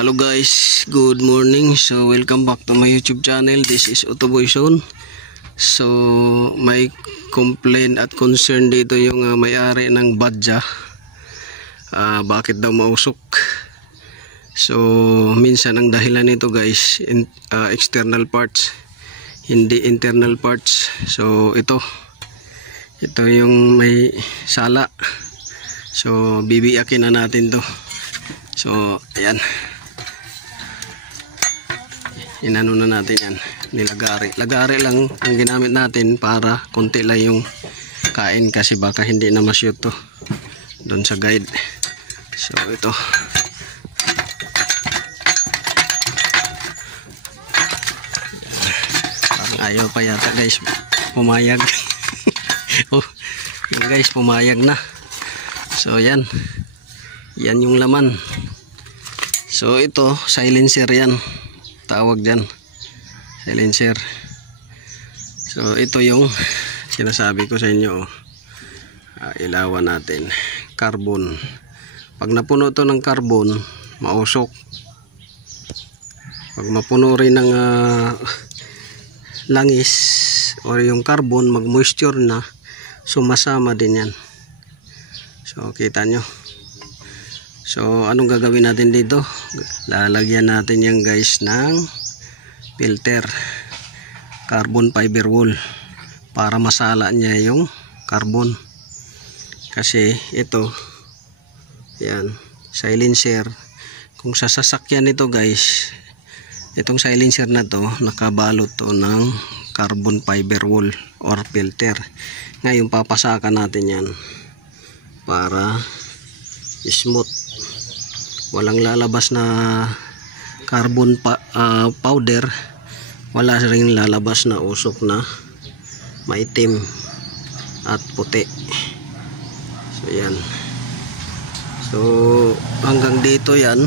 Hello guys, good morning. So welcome back to my YouTube channel. This is Otoboy Zone. So may complaint at concern dito yung may-ari ng badja. Bakit daw mausok? So minsan ang dahilan nito guys, external parts, hindi internal parts. So ito yung may sala. So bibiyakin na natin to. So ayan, inano na natin yan, lagari lang ang ginamit natin para konti lang yung kain kasi baka hindi na ma-shoot to doon sa guide. So ito parang ayaw pa yata guys, pumayag. Oh yun guys, pumayag na. So yan yung laman. So ito silencer yan, tawag dyan, silencer. So ito yung sinasabi ko sa inyo, ilawan natin, carbon. Pag napuno to ng carbon, mausok. Pag mapuno rin ng langis o yung carbon, mag moisture na, sumasama din yan. So kita nyo. So anong gagawin natin dito? Lalagyan natin yan guys ng filter, carbon fiber wool, para masala niya yung carbon. Kasi ito, yan, silencer. Kung sa sasakyan ito guys, itong silencer na to, nakabalot to ng carbon fiber wool or filter. Ngayon papasakan natin yan para smooth. Walang lalabas na carbon powder, wala rin lalabas na usok na maitim at puti. So yan. So hanggang dito yan,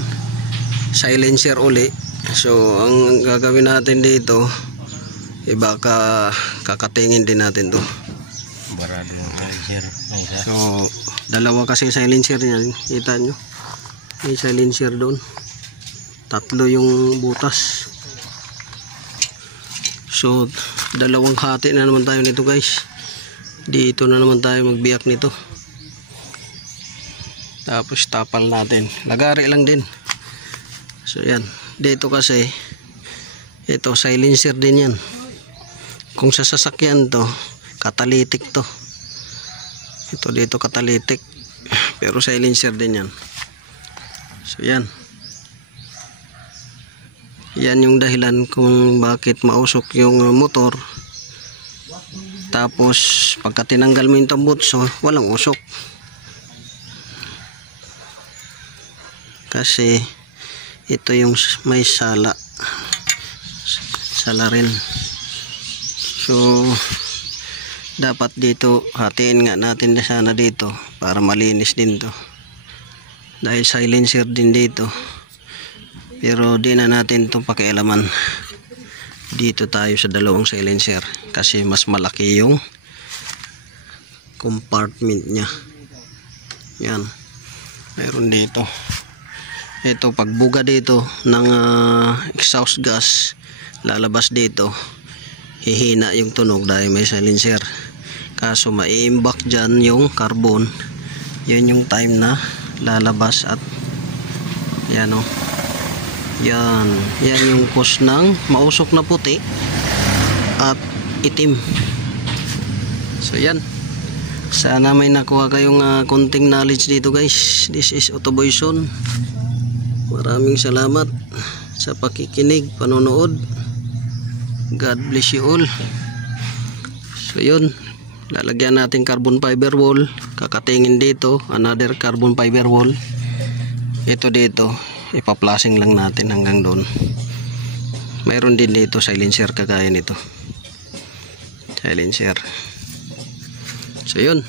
silencer uli. So ang gagawin natin dito, baka kakatingin din natin to. So dalawa kasi silencer niyan, kita nyo. May silencer doon, tatlo yung butas. So dalawang hati na naman tayo nito guys. Dito na naman tayo magbiyak nito. Tapos tapal natin, lagari lang din. So yan, dito kasi ito silencer din yan. Kung sa sasakyan to, catalytic to. Ito dito catalytic, pero silencer din yan. So yan yung dahilan kung bakit mausok yung motor. Tapos pagka tinanggal mo yung tambutso, walang usok kasi ito yung may sala rin. So dapat dito hatiin nga natin na sana dito para malinis din to, dahil silencer din dito. Pero di na natin itong pakialaman. Dito tayo sa dalawang silencer kasi mas malaki yung compartment nya. Yan, mayroon dito. Ito pagbuga dito ng exhaust gas, lalabas dito, hihina yung tunog dahil may silencer. Kaso maiimbak dyan yung carbon, yun yung time na lalabas. At yan o, yan yung cause ng mausok na puti at itim. So yan, sana may nakuha kayong konting knowledge dito guys. This is Otoboy Zone. Maraming salamat sa pakikinig, panonood. God bless you all. So yun, lalagyan natin carbon fiber wool, kakatingin dito another carbon fiber wool. Ito dito ipaplasing lang natin hanggang doon. Mayroon din dito silencer kagaya nito, silencer. So yun,